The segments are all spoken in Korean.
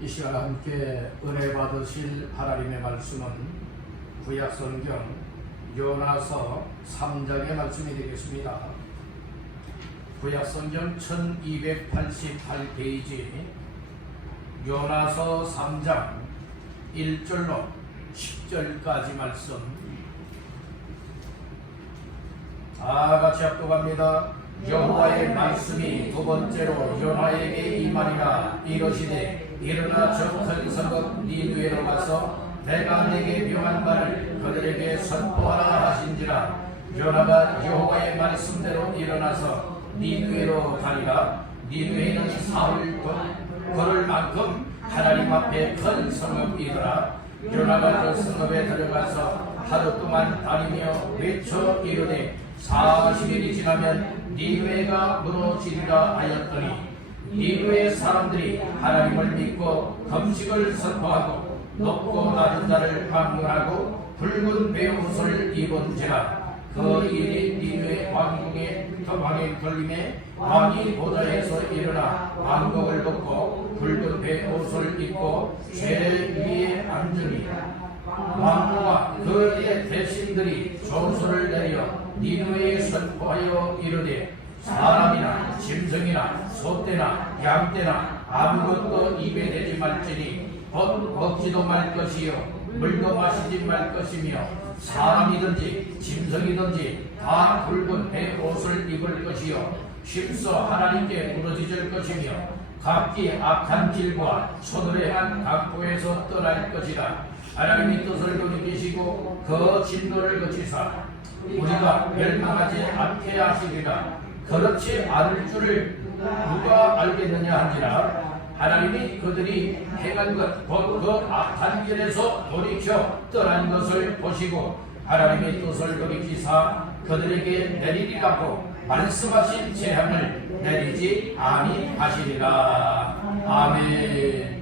이 시간 함께 은혜 받으실 하나님의 말씀은 구약성경 요나서 3장의 말씀이 되겠습니다. 구약성경 1288페이지 요나서 3장 1절로 10절까지 말씀 다 같이 합독합니다. 여호와의 말씀이 두 번째로 요나에게 임하니라. 이르시되 일어나 저 큰 성읍 니느웨로 가서 내가 네게 명한 바를 그들에게 선포하라 하신지라. 요나가 여호와의 말씀대로 일어나서 니느웨로 가니라. 니느웨는 사흘 걸을 만큼 하나님 앞에 큰 성읍이더라. 요나가 그 성읍에 들어가서 하루 동안 다니며 외쳐 이르되 40일이 지나면 니느웨가 무너지리라 하였더니 니느웨 사람들이 하나님을 믿고 금식을 선포하고 높고 낮은 자를 방문하고 붉은 베옷을 입은지라. 그 일이 니느웨 왕궁의 왕의 걸림에 왕이 보좌에서 일어나 왕복을 벗고 붉은 베옷을 입고 제 위에 앉으니 왕과 그의 대신들이 조서를 내려 니느웨에 선포하여 이르되 사람이나 짐승이나 소떼나 양떼나 아무것도 입에 대지 말지니 곧 먹지도 말 것이요 물도 마시지 말 것이며 사람이든지 짐승이든지 다 붉은 베옷을 입을 것이요 힘써 하나님께 부르짖을 것이며 각기 악한 길과 소노래한 강포에서 떠날 것이라. 하나님이 뜻을 돌이키시고 그 진노를 거치사 우리가 멸망하지 않게 하시리라. 그렇지 않을 줄을 누가 알겠느냐 한지라. 하나님이 그들이 행한 것 곧 그 악한 길에서 돌이켜 떠난 것을 보시고 하나님의 뜻을 돌이키사 그들에게 내리리라고 말씀하신 재앙을 내리지 아니하시리라. 아멘.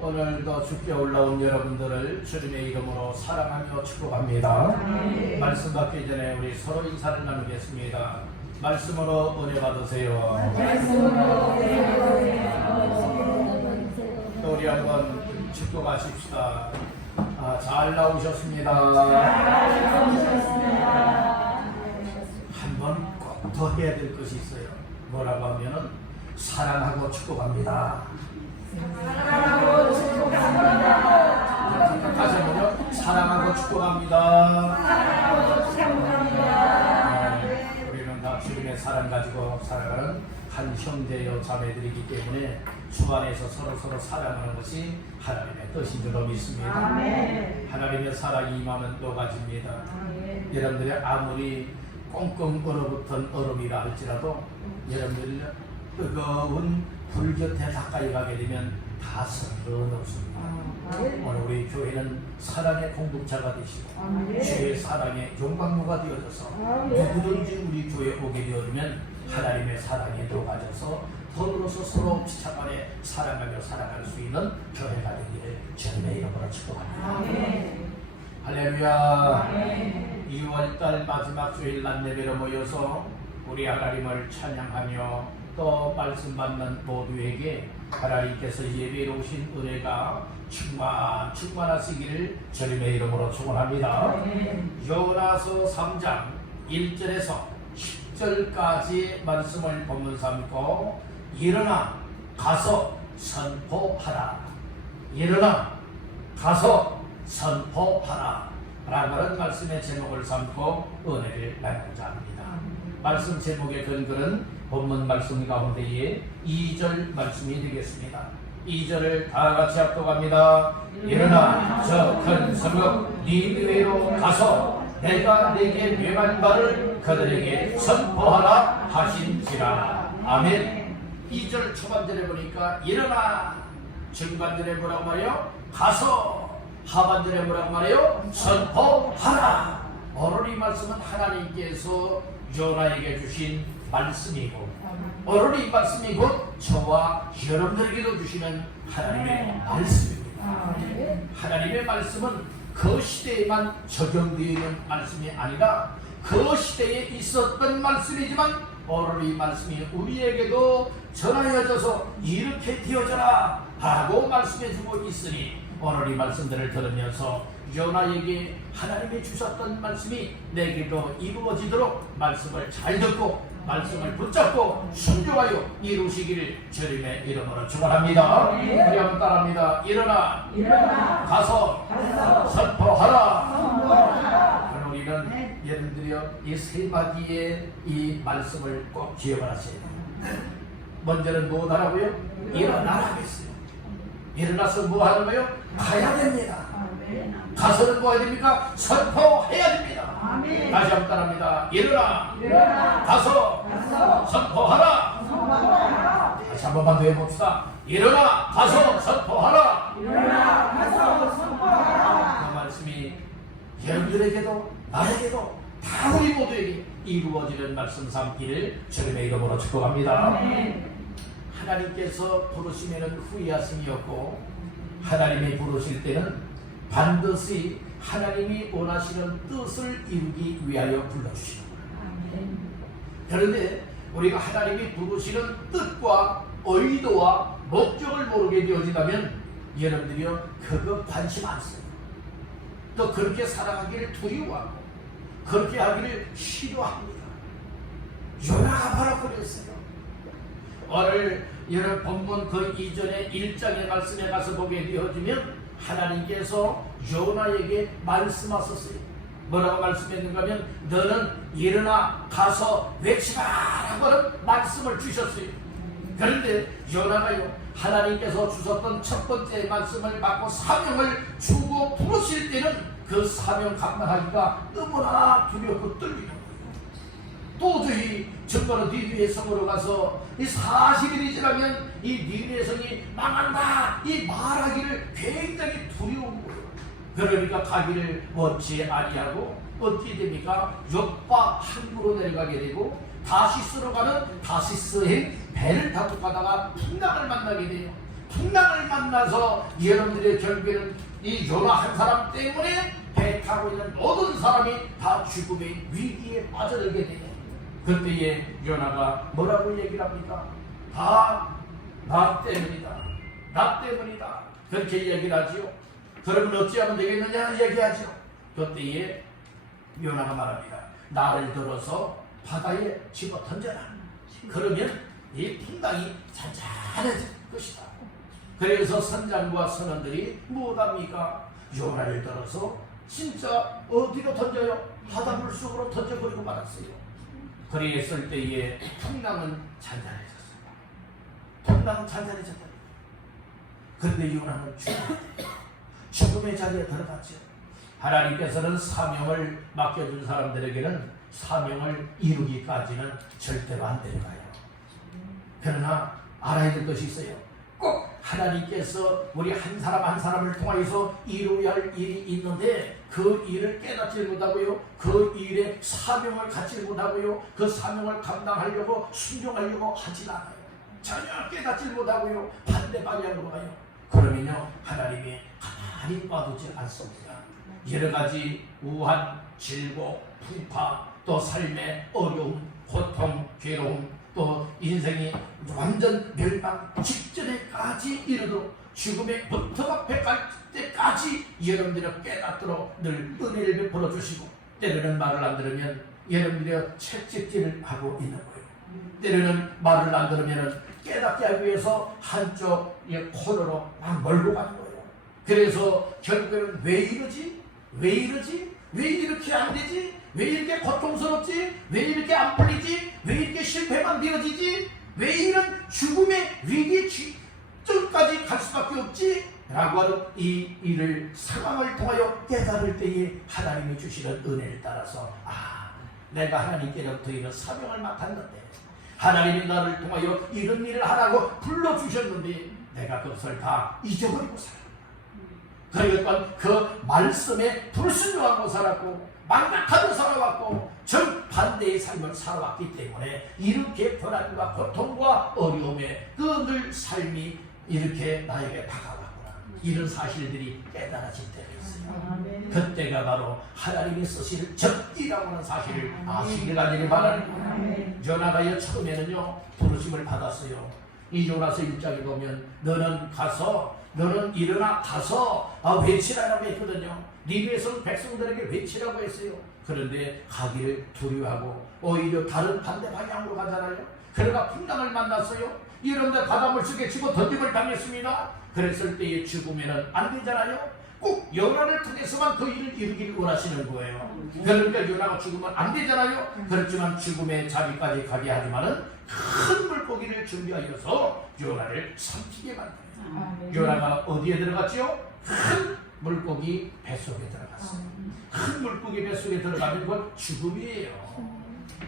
오늘도 주께 올라온 여러분들을 주님의 이름으로 사랑하며 축복합니다. 말씀 받기 전에 우리 서로 인사를 나누겠습니다. 말씀으로 은혜 받으세요. 또 우리 한번 축복하십시다. 잘 나오셨습니다. 한번 꼭 더 해야 될 것이 있어요. 뭐라고 하면은 사랑하고 축복합니다. 사랑하고 축복합니다. 다시 한번요. 사랑하고 축복합니다. 사랑하고 축복합니다. 우리는 다 주님의 사랑 가지고 살아가는 한 형제여 자매들이기 때문에 주 안에서 서로 사랑하는 것이 하나님의 뜻인 줄로 믿습니다. 아멘. 하나님의 사랑이 임하면 또 가집니다. 여러분들이 아무리 꽁꽁 얼어붙은 얼음이라 할지라도 여러분들이 뜨거운 불 곁에 가까이 가게 되면 다 서러워놓습니다. 오늘 우리 교회는 사랑의 공동체가 되시고 주의 사랑의 용광로가 되어져서 누구든지 우리 교회에 오게 되어지면 하나님의 사랑에 녹아져서 더불어서 서로 피차간에 사랑하며 살아갈 수 있는 교회가 되기를 주님의 이름으로 축복합니다. 할렐루야. 2월달 마지막 주일 낮예배로 모여서 우리 하나님을 찬양하며 또 말씀 받는 모두에게 하나님께서 예배로 오신 은혜가 충만하시기를 주님의 이름으로 축원합니다. 요나서 3장 1절에서 10절까지 말씀을 본문 삼고 일어나 가서 선포하라. 일어나 가서 선포하라 라는 말씀의 제목을 삼고 은혜를 나누고자 합니다. 말씀 제목의 근거는 본문 말씀 가운데에 2절 말씀이 되겠습니다. 2절을 다 같이 합독합니다. 일어나 저 큰 성읍 니느웨로 가서 내가 네게 명한 바를 그들에게 선포하라 하신지라. 아멘. 2절 초반절에 보니까 일어나, 중반절에 뭐라고 말해요? 가서, 하반절에 뭐라고 말해요? 선포하라. 오늘 이 말씀은 하나님께서 요나에게 주신 말씀이고 오늘 이 말씀이 곧 저와 여러분들에게도 주시는 하나님의 말씀입니다. 하나님의 말씀은 그 시대에만 적용되어 있는 말씀이 아니라 그 시대에 있었던 말씀이지만 오늘 이 말씀이 우리에게도 전하여져서 이렇게 되어져라 하고 말씀해주고 있으니 오늘 이 말씀들을 들으면서 요나에게 하나님이 주셨던 말씀이 내게도 이루어지도록 말씀을 잘 듣고 말씀을 붙잡고 순종하여 이루시기를 주님의 이름으로 축원합니다. 우리 한번 따라합니다. 일어나 가서 선포하라. 그럼 우리는 여러분들이요 이 세 마디의 이 말씀을 꼭 기억을 하셔야 돼요. 먼저는 뭐 하라고요? 일어나라 했어요. 일어나서 뭐 하는 거예요? 가야 됩니다. 가서는 뭐 해야 됩니까? 선포해야 됩니다. 다시 한번 따라합니다. 일어나 가서 선포하라. 다시 한 번만 더 해봅시다. 일어나 가서 선포하라. 그 말씀이 여러분들에게도 나에게도 다 우리 모두에게 이루어지는 말씀 삼기를 주님의 이름으로 축복합니다. 하나님께서 부르시면 후회하심이 없고 하나님이 부르실 때는 반드시 하나님이 원하시는 뜻을 이루기 위하여 불러주시는 거예요. 그런데 우리가 하나님이 부르시는 뜻과 의도와 목적을 모르게 되어지다면 여러분들이요 그거 관심 안 써요. 또 그렇게 살아가기를 두려워하고 그렇게 하기를 싫어합니다. 요나가 바로 그랬어요. 오늘 여러분 본문 그 이전에 1장의 말씀에 가서 보게 되어지면 하나님께서 요나에게 말씀하셨어요. 뭐라고 말씀했는가 하면 너는 일어나 가서 외치라 라고 말씀을 주셨어요. 그런데 요나가요 하나님께서 주셨던 첫 번째 말씀을 받고 사명을 주고 부르실 때는 그 사명 감당하기가 너무나 두렵고 떨리는 거예요. 도저히 정말로 니느웨 성으로 가서 이 40일이 지나면 이 니느웨 성이 망한다 이 말하기를 굉장히 두려운 거예요. 그러니까 가기를 원치 아니하고 어떻게 됩니까? 욥바 항구로 내려가게 되고 다시스로 가는 다시스행 배를 타고 가다가 풍랑을 만나게 돼요. 풍랑을 만나서 여러분들의 결국에는 이 요나 한 사람 때문에 배 타고 있는 모든 사람이 다 죽음의 위기에 빠져들게 돼요. 그때에 요나가 뭐라고 얘기를 합니까? 다 나 때문이다. 나 때문이다. 그렇게 얘기를 하지요. 그러면 어찌하면 되겠느냐 얘기하죠. 그때에 요나가 말합니다. 나를 들어서 바다에 집어 던져라. 그러면 이 풍랑이 잔잔해질 것이다. 그래서 선장과 선원들이 무엇합니까? 요나를 들어서 진짜 어디로 던져요? 바닷물 속으로 던져버리고 말았어요. 그랬을 때에 풍랑은 잔잔해졌어요. 풍랑은 잔잔해졌다. 그런데 요나는 죽음의 자리에 들어갔죠. 하나님께서는 사명을 맡겨준 사람들에게는 사명을 이루기까지는 절대로 안 데려가요. 그러나 알아야 될 것이 있어요. 꼭 하나님께서 우리 한 사람 한 사람을 통하여서 이루어야 할 일이 있는데 그 일을 깨닫지 못하고요. 그 일에 사명을 갖지 못하고요. 그 사명을 감당하려고 순종하려고 하지 않아요. 전혀 깨닫지 못하고요. 반대 방향으로 가요. 그러면요 하나님이 가만히 놔두지 않습니다. 여러 가지 우한, 질고, 풍파, 또 삶의 어려움, 고통, 괴로움, 또 인생이 완전 멸망 직전에까지 이르도록 죽음의 문턱 앞에 갈 때까지 여러분들이 깨닫도록 늘 은혜를 베풀어 주시고 때로는 말을 안 들으면 여러분들이 채찍질을 하고 있는 거예요. 때로는 말을 안 들으면 깨닫게 하기 위해서 한쪽의 코너로 막 몰고 가는 거예요. 그래서 결국에는 왜 이러지? 왜 이러지? 왜 이렇게 안 되지? 왜 이렇게 고통스럽지? 왜 이렇게 안 풀리지? 왜 이렇게 실패만 되어지지? 왜 이런 죽음의 위기 직전까지 갈 수밖에 없지? 라고 하는 이 일을 상황을 통하여 깨달을 때에 하나님이 주시는 은혜를 따라서 내가 하나님께로부터 이런 사명을 맡았는데 하나님이 나를 통하여 이런 일을 하라고 불러주셨는데 내가 그것을 다 잊어버리고 살았다. 그러니까 그 말씀에 불순종하고 살았고 망각하며 살아왔고 정반대의 삶을 살아왔기 때문에 이렇게 고난과 고통과 어려움에 그 늘 삶이 이렇게 나에게 다가왔구나. 이런 사실들이 깨달아질 때가 있어요. 그때가 바로 하나님이 쓰실 적이라고 하는 사실을 아시길 가지기 바랍니다. 요나가 처음에는요 부르심을 받았어요. 이 요나서 1장에 보면 너는 일어나 가서 외치라고 했거든요. 니느웨성 백성들에게 외치라고 했어요. 그런데 가기를 두려워하고 오히려 다른 반대 방향으로 가잖아요. 그러다 풍랑을 만났어요. 이런데 바닷물속에 치고 던짐을 당했습니다. 그랬을 때의 죽음에는 안 되잖아요. 꼭 요나를 통해서만 그 일을 이루기를 원하시는 거예요. 그러니까 요나가 죽으면 안 되잖아요. 그렇지만 죽음의 자리까지 가게 하지만은 큰 물고기를 준비하여서 요나를 삼키게 만들어요. 요나가 어디에 들어갔죠? 큰 물고기 뱃속에 들어갔어요. 큰 물고기 뱃속에 들어가면 그건 죽음이에요.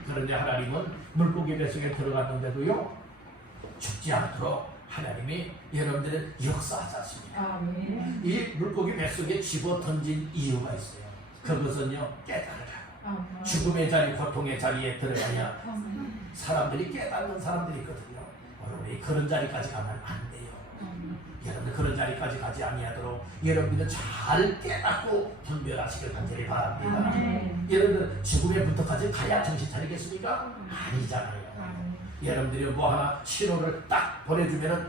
그런데 하나님은 물고기 뱃속에 들어갔는데도요 죽지 않도록 하나님이 여러분들의 역사하지 않습니까? 이 물고기 뱃속에 집어 던진 이유가 있어요. 그것은요 깨달으라고. 죽음의 자리, 고통의 자리에 들어가야 사람들이 깨닫는 사람들이 있거든요. 여러분이 그런 자리까지 가면 안 돼요. 여러분들 그런 자리까지 가지 아니하도록 여러분들 잘 깨닫고 분별하시길 간절히 바랍니다. 여러분들 죽음의 분터까지 가야 정신 차리겠습니까? 아니잖아요. 여러분들이 뭐 하나 신호를 딱 보내주면은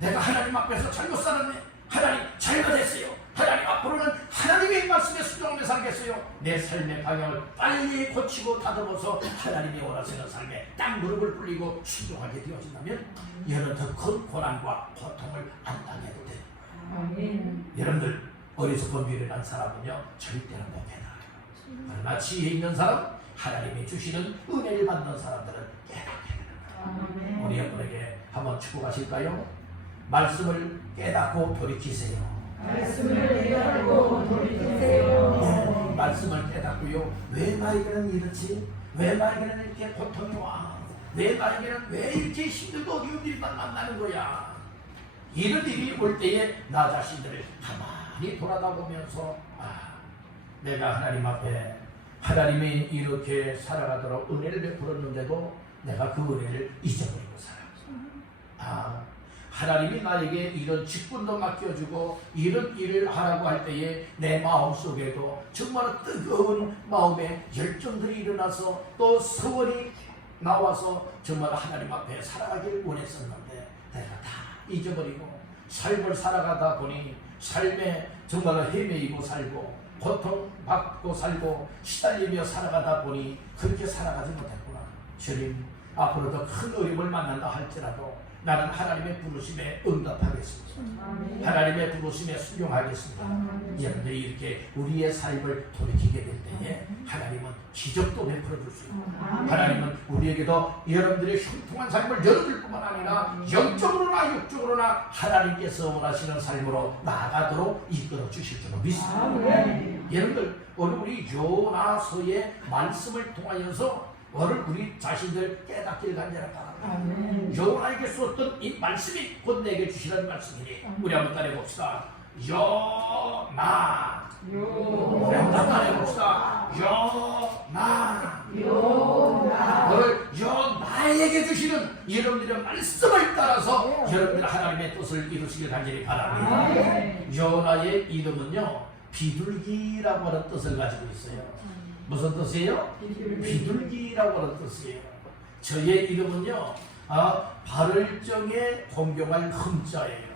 내가 하나님 앞에서 잘못 살았네. 하나님 잘못했어요. 하나님 앞으로는 하나님의 말씀에 순종하며 살겠어요. 내 삶의 방향을 빨리 고치고 다듬어서 하나님이 원하시는 삶에 딱 무릎을 꿇리고 순종하게 되어진다면 여러분 더 큰 고난과 고통을 안 당해도 돼요. 여러분들 어리석은 미련한 사람은요 절대로 못 깨달아요. 그러나 지혜 있는 사람, 하나님이 주시는 은혜를 받는 사람들은 깨닫게 됩니다. 우리 여러분에게 한번 축복하실까요? 말씀을 깨닫고 돌이키세요. 말씀을 깨닫고 돌이키세요. 말씀을 깨닫고요. 왜 나에게는 이렇지? 왜 나에게는 이렇게 고통이 와? 왜 나에게는 왜 이렇게 힘들고 어려운 일만 만나는 거야? 이런 일이 올 때에 나 자신들을 가만히 돌아다보면서 내가 하나님 앞에 하나님이 이렇게 살아가도록 은혜를 베풀었는데도 내가 그 은혜를 잊어버리고 살았어. 하나님이 나에게 이런 직분도 맡겨주고 이런 일을 하라고 할 때에 내 마음속에도 정말 뜨거운 마음의 열정들이 일어나서 또 서원이 나와서 정말 하나님 앞에 살아가기를 원했었는데 내가 다 잊어버리고 삶을 살아가다 보니 삶에 정말 헤매이고 살고 고통받고 살고 시달리며 살아가다 보니 그렇게 살아가지 못했구나. 주님 앞으로 더 큰 어려움을 만난다 할지라도 나는 하나님의 부르심에 응답하겠습니다. 하나님의 부르심에 순종하겠습니다. 여러분들이 이렇게 우리의 삶을 돌이키게 될 때에 하나님은 기적도 베풀어 줄 수 있고 하나님은 우리에게도 여러분들의 흉통한 삶을 열어줄 뿐만 아니라 영적으로나 육적으로나 하나님께서 원하시는 삶으로 나아가도록 이끌어 주실 줄로 믿습니다. 여러분들 오늘 우리 요나서의 말씀을 통하여서 오늘 우리 자신들 깨닫기를 간절히 바랍니다. 요나에게 썼던 이 말씀이 곧 내게 주시는 말씀이니 우리 한번 따라해봅시다. 요나 우리 한번 따라해봅시다. 요나 오늘 요나에게 주시는 여러분들의 말씀을 따라서 여러분들 하나님의 뜻을 이루시길 간절히 바랍니다. 요나의 이름은요 비둘기라고 하는 뜻을 가지고 있어요. 무슨 뜻이에요? 비둘기라고 하는 뜻이에요. 저의 이름은요 바를 적에 공경할 흠자예요.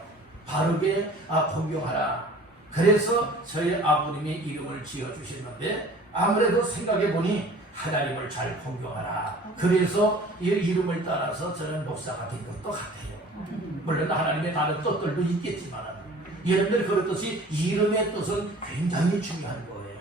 바르게 공경하라. 그래서 저희 아버님이 이름을 지어주셨는데 아무래도 생각해보니 하나님을 잘 공경하라. 그래서 이 이름을 따라서 저는 목사가 된 것도 같아요. 물론 하나님의 다른 뜻들도 있겠지만 여러분들 그렇듯이 이름의 뜻은 굉장히 중요한 거예요.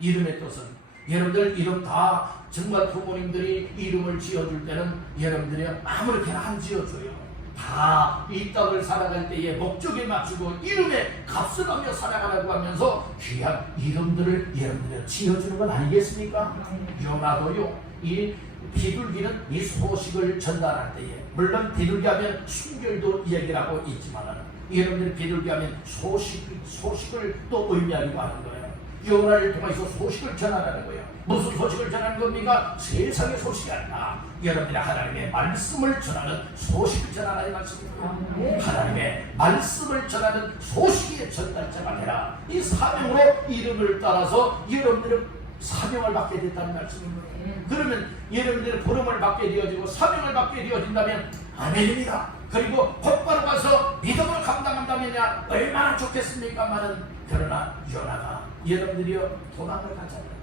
이름의 뜻은 여러분들 이름 다 정말 부모님들이 이름을 지어줄 때는 여러분들이 아무렇게나 안 지어줘요. 다 이 땅을 살아갈 때에 목적에 맞추고 이름에 값을 하며 살아가라고 하면서 귀한 이름들을 여러분들이 지어주는 건 아니겠습니까? 요나도요 이 비둘기는 이 소식을 전달할 때에 물론 비둘기 하면 순결도 얘기를 하고 있지만 여러분들이 비둘기 하면 소식을 또 의미하기도 하는 거예요. 요나를 통해서 소식을 전하라는 거예요. 무슨 소식을 전하는 겁니까? 세상의 소식이 아니라 여러분들이 하나님의 말씀을 전하는 소식을 전하라는 말씀이에요. 하나님의 말씀을 전하는 소식의 전달자가 되라. 이 사명으로 이름을 따라서 여러분들은 사명을 받게 됐다는 말씀입니다. 그러면 여러분들의 부름을 받게 되어지고 사명을 받게 되어진다면 아멘입니다. 그리고 곧바로 가서 믿음을 감당한다면야 얼마나 좋겠습니까마는, 그러나 요나가 여러분들이요 도망을 가잖아요.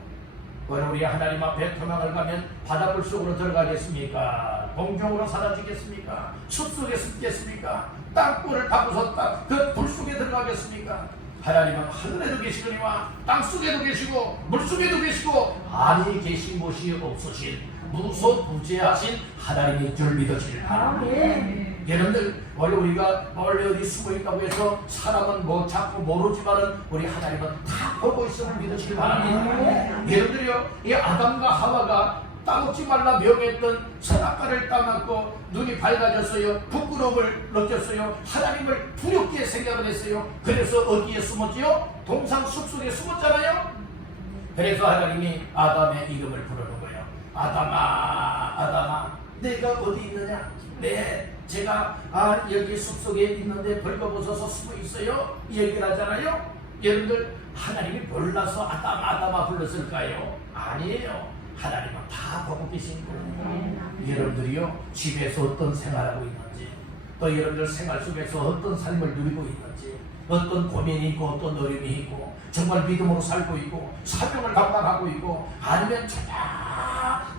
우리 하나님 앞에 도망을 가면 바닷물 속으로 들어가겠습니까? 공중으로 사라지겠습니까? 숲속에 숨겠습니까? 땅굴을 파고서 그 불 속에 들어가겠습니까? 하나님은 하늘에도 계시거니와 땅속에도 계시고 물속에도 계시고 아니 계신 곳이 없으신 무소부재하신 하나님인 줄 믿으시길 바랍니다. 여러분들, 원래 우리가 원래 어디 숨어 있다고 해서 사람은 뭐 자꾸 모르지만은 우리 하나님은 다 보고 있음을 믿으시길 바랍니다. 여러분들이요, 이 아담과 하와가 따먹지 말라 명했던 선악과를 따먹고 눈이 밝아졌어요. 부끄러움을 느꼈어요. 하나님을 두렵게 생각을 했어요. 그래서 어디에 숨었지요? 동상 숲속에 숨었잖아요. 그래서 하나님이 아담의 이름을 부르는 거예요. 아담아, 아담아, 내가 어디 있느냐? 네, 제가 여기 숲속에 있는데 벌거벗어서 숨어 있어요. 얘기를 하잖아요. 여러분들, 하나님이 몰라서 아담, 아담아 불렀을까요? 아니에요. 하나님은 다 보고 계신 거예요. 여러분들이요, 집에서 어떤 생활하고 있는지, 또 여러분들 생활 속에서 어떤 삶을 누리고 있는지, 어떤 고민이 있고 어떤 어려움이 있고, 정말 믿음으로 살고 있고 사명을 감당하고 있고, 아니면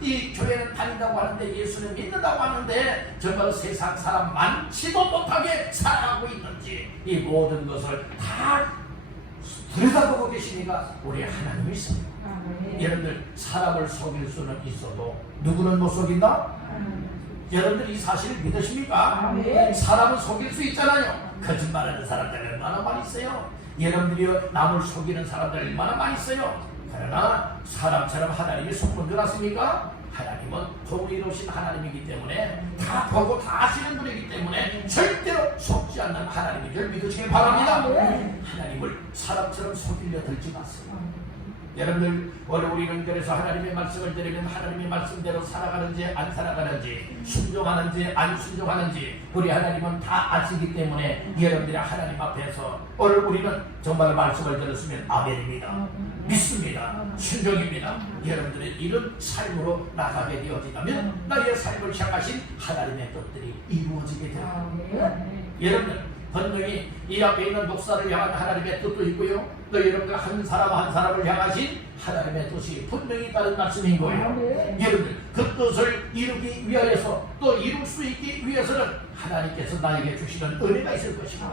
이 교회는 다닌다고 하는데 예수는 믿는다고 하는데 정말 세상 사람 많지도 못하게 살아가고 있는지, 이 모든 것을 다 들여다보고 계시니까 우리 하나님이 있습니다. 여러분들, 사람을 속일 수는 있어도 누구는 못 속인다? 여러분들 이 사실을 믿으십니까? 사람을 속일 수 있잖아요. 거짓말하는 사람들 얼마나 많이 있어요. 여러분들이 남을 속이는 사람들 얼마나 많이 있어요. 그러나 사람처럼 하나님이 속는 줄 아십니까? 하나님은 공의로우신 하나님이기 때문에 다 보고 다 아시는 분이기 때문에 절대로 속지 않는 하나님인 줄 믿으시길 바랍니다. 하나님을 사람처럼 속이려 들지 마세요. 여러분들, 원래 우리는 그래서 하나님의 말씀을 들으면 하나님의 말씀대로 살아가는지 안 살아가는지, 순종하는지 안 순종하는지 우리 하나님은 다 아시기 때문에 여러분들이 하나님 앞에서 오늘 우리는 정말 말씀을 들었으면 아멘입니다. 믿습니다. 순종입니다. 여러분들의 이런 삶으로 나가게 되어진다면 나의 삶을 향하신 하나님의 뜻들이 이루어지게 됩니다. 여러분들, 분명히 이 앞에 있는 목사를 향한 하나님의 뜻도 있고요, 또 여러분들 한 사람 한 사람을 향하신 하나님의 뜻이 분명히 다른 말씀인 거예요. 여러분들, 그 뜻을 이루기 위하여서 또 이룰 수 있기 위해서는 하나님께서 나에게 주시는 은혜가 있을 것이고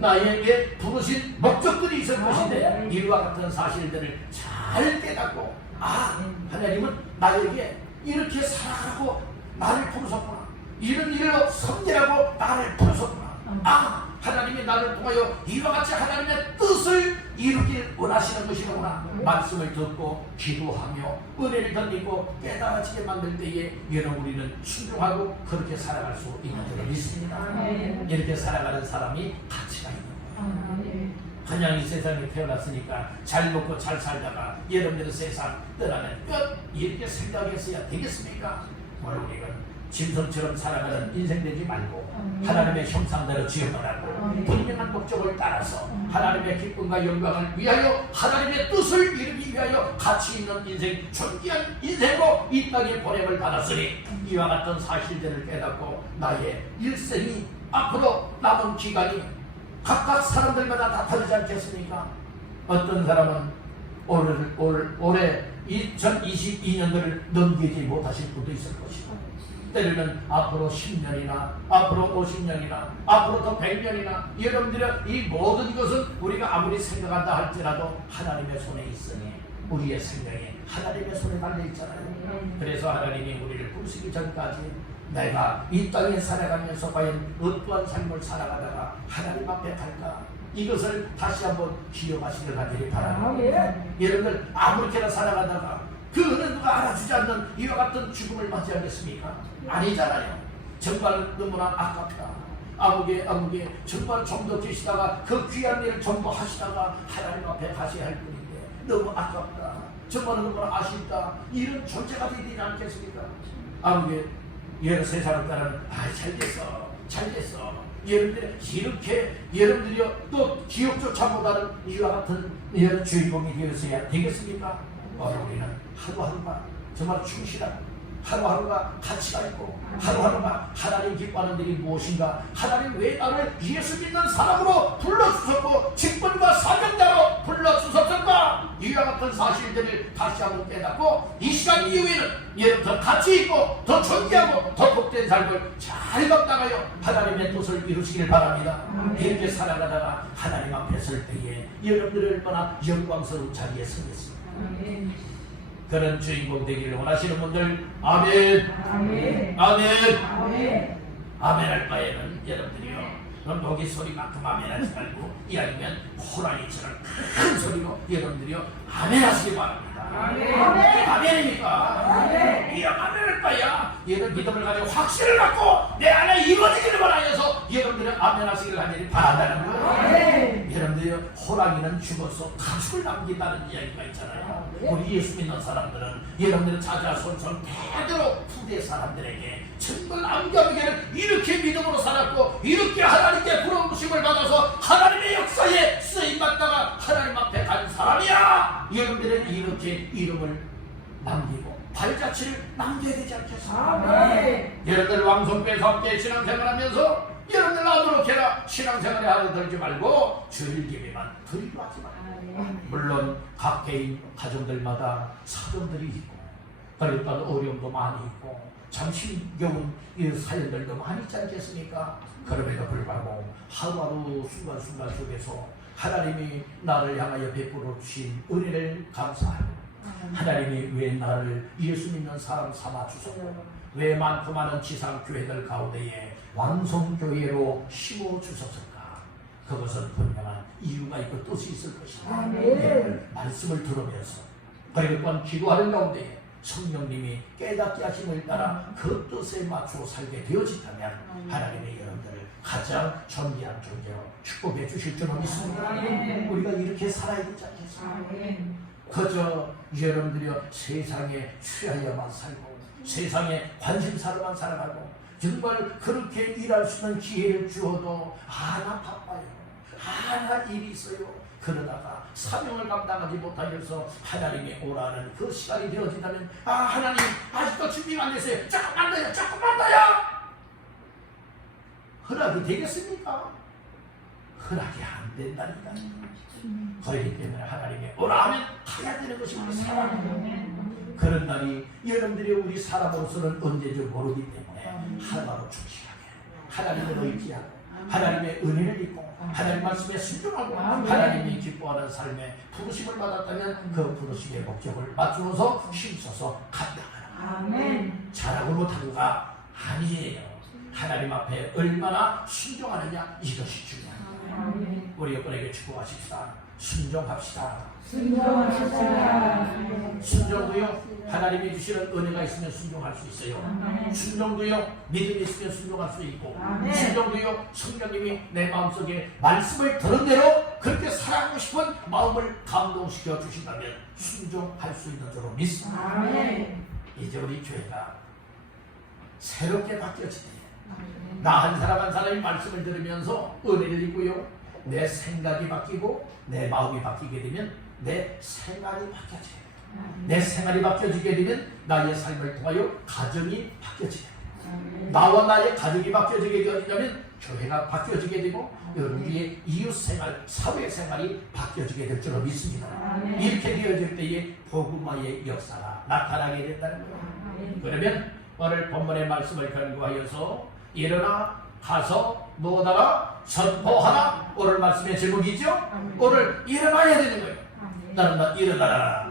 나에게 부르신 목적들이 있을 것인데, 이와 같은 사실들을 잘 깨닫고, 하나님은 나에게 이렇게 살아가라고 나를 부르셨구나, 이런 일로 섬기라고 나를 부르셨구나, 하나님이 나를 통하여 이와 같이 하나님의 뜻을 이루길 원하시는 것이구나. 말씀을 듣고 기도하며 은혜를 던지고 깨달아지게 만들 때에 여러분, 우리는 순종하고 그렇게 살아갈 수 있는 줄을 믿습니다. 이렇게 살아가는 사람이 가치가 있는 거예요. 그냥 이 세상에 태어났으니까 잘 먹고 잘 살다가 여러분들은 세상 떠나면 끝, 이렇게 생각했어야 되겠습니까? 오늘 우리는 짐승처럼 살아가는 인생 되지 말고 하나님의 형상대로 지어가라고 분명한 목적을 따라서 하나님의 기쁨과 영광을 위하여 하나님의 뜻을 이루기 위하여 가치 있는 인생, 존귀한 인생으로 이 땅에 보냄을 받았으니 이와 같은 사실들을 깨닫고 나의 일생이 앞으로 남은 기간이 각각 사람들마다 다 다르지 않겠습니까? 어떤 사람은 올해 2022년도를 넘기지 못하실 분도 있을 것이고, 때로는 앞으로 10년이나 앞으로 50년이나 앞으로 더 100년이나, 여러분들의 이 모든 것은 우리가 아무리 생각한다 할지라도 하나님의 손에 있으니 우리의 생명이 하나님의 손에 달려 있잖아요. 그래서 하나님이 우리를 부르시기 전까지 내가 이 땅에 살아가면서 과연 어떠한 삶을 살아가다가 하나님 앞에 갈까, 이것을 다시 한번 기억하시길 하기를 바랍니다. 여러분들, 아무렇게나 살아가다가 그 어느 누가 알아주지 않는 이와 같은 죽음을 맞이하겠습니까? 아니잖아요. 정말 너무나 아깝다. 아무개 정말 좀 더 계시다가 그 귀한 일을 좀 더 하시다가 하나님 앞에 가셔야 할 분인데 너무 아깝다. 정말 너무나 아쉽다. 이런 존재가 되지 않겠습니까? 아무리 여러 세상을 따르는 잘 됐어, 잘 됐어. 여러분들이 이렇게 여러분들이 또 기억조차 못하는 이와 같은 이런 주인공이 되어서야 되겠습니까? 우리는 하루하루가 정말 충실하고 하루하루가 가치가 있고 하루하루가 하나님 기뻐하는 일이 무엇인가, 하나님 왜 나를 예수 믿는 사람으로 불러주셨고 직분과 사명자로 불러주셨던가, 이와 같은 사실들을 다시 한번 깨닫고 이 시간 이후에는 여러분 더 가치 있고 더 존귀하고 더 복된 삶을 잘 감당하여 하나님의 뜻을 이루시길 바랍니다. 이렇게 살아가다가 하나님 앞에 설 때에 여러분들이 얼마나 영광스러운 자리에 서겠습니다. 그런 주인공 되기를 원하시는 분들 아멘, 아멘, 아멘, 아멘. 아멘할 바에는 여러분들이요, 목이 소리만큼 아멘하지 말고 이아니면 호랑이처럼 큰 소리로 여러분들이요 아멘하시기 바랍니다. 아멘. 아멘입니까? 아멘. 이런 아멘할 바야 여러분 믿음을 가지고 확신을 갖고 내 안에 이루어지기를 원하여서 여러분들은 아멘하시기를 하느니 바란다는 거예요. 아멘. 여러분들이요, 호랑이는 죽어서 가죽을 남긴다는 이야기가 있잖아요. 우리 예수 믿는 사람들은 여러분들은 자자손손 대대로 후대 사람들에게 정말 암경계를 이렇게 믿음으로 살았고 이렇게 하나님께 부르심을 받아서 하나님의 역사에 쓰임받다가 하나님 앞에 간 사람이야. 여러분들은 이렇게 이름을 남기고 발자취를 남겨야 되지 않겠습니까? 여러분들 왕성교회에서 함께 신앙생활하면서 여러분들 아무렇게나 신앙생활에 하루 들지 말고 주일 예배만 드리고 하지 말고, 물론 각 개인 가정들마다 사정들이 있고 그러니까 어려움도 많이 있고 참 힘겨운 이 사연들도 많이 있지 않겠습니까? 그럼에도 불구하고 하루하루 순간순간 속에서 하나님이 나를 향하여 베풀어 주신 은혜를 감사하고 하나님이 왜 나를 예수 믿는 사람 삼아 주셨고 왜 많고 많은 지상교회들 가운데에 왕성교회로 심어 주셨을까? 그것은 분명한 이유가 있고 뜻이 있을 것이다. 말씀을 들으면서 그리고 기도하는 가운데에 성령님이 깨닫게 하심을 따라 그 뜻에 맞추어 살게 되어진다면 하나님의 여러분들을 가장 존귀한 존재로 축복해 주실 줄로 믿습니다. 우리가 이렇게 살아야 되지 않겠습니까? 그저 여러분들이여 세상에 취하여만 살고 세상에 관심사로만 살아가고 정말 그렇게 일할 수 있는 기회를 주어도 나 바빠요, 나 일이 있어요, 그러다가 사명을 감당하지 못하여서 하나님이 오라는 그 시간이 되어진다면 하나님 아직도 준비가 안 됐어요, 조금만 더요, 조금만 더요, 허락이 되겠습니까? 허락이 안 된다니까. 그렇기 때문에 하나님이 오라 하면 가야 되는 것이 우리 사람이에요. 그런 날이 여러분들이 우리 사람으로서는 언제인지 모르기 때문에 하루하루 충실하게 하나님을 의지하고 하나님의 은혜를 입고 하나님 말씀에 순종하고 하나님이 기뻐하는 삶에 부르심을 받았다면 그 부르심의 목적을 맞추어서 힘써서 감당하라. 잘하고 못하고가 아니에요. 하나님 앞에 얼마나 순종하느냐, 이것이 중요합니다. 우리 여러분에게 축복하십시다. 순종합시다. 순종도요, 하나님이 주시는 은혜가 있으면 순종할 수 있어요. 순종도요, 믿음이 있으면 순종할 수 있고, 순종도요, 성령님이 내 마음속에 말씀을 들은 대로 그렇게 살아가고 싶은 마음을 감동시켜 주신다면 순종할 수 있는 줄로 믿습니다. 이제 우리 교회가 새롭게 바뀌어지네. 나 한 사람 한 사람이 말씀을 들으면서 은혜를 입고요, 내 생각이 바뀌고 내 마음이 바뀌게 되면 내 생활이 바뀌어져요. 내 생활이 바뀌어지게 되면 나의 삶을 통하여 가정이 바뀌어져요. 나와 나의 가족이 바뀌어지게 되면 교회가 바뀌어지게 되고 우리의 이웃생활, 사회생활이 바뀌어지게 될 줄로 믿습니다. 이렇게 되어질 때에 복음화의 역사가 나타나게 된다는 거예요. 그러면 오늘 본문의 말씀을 근거하여서 일어나 가서 뭐하다가 선포하라. 오늘 말씀의 제목이죠. 오늘 일어나야 되는 거예요. 나는 일어나라.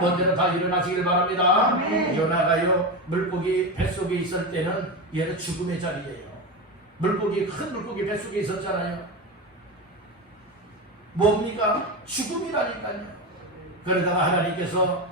언제나 다 일어나시길 바랍니다. 요나가요, 물고기 뱃속에 있을 때는 얘는 죽음의 자리예요. 물고기, 큰 물고기 뱃속에 있었잖아요. 뭡니까? 죽음이라니까요. 그러다가 하나님께서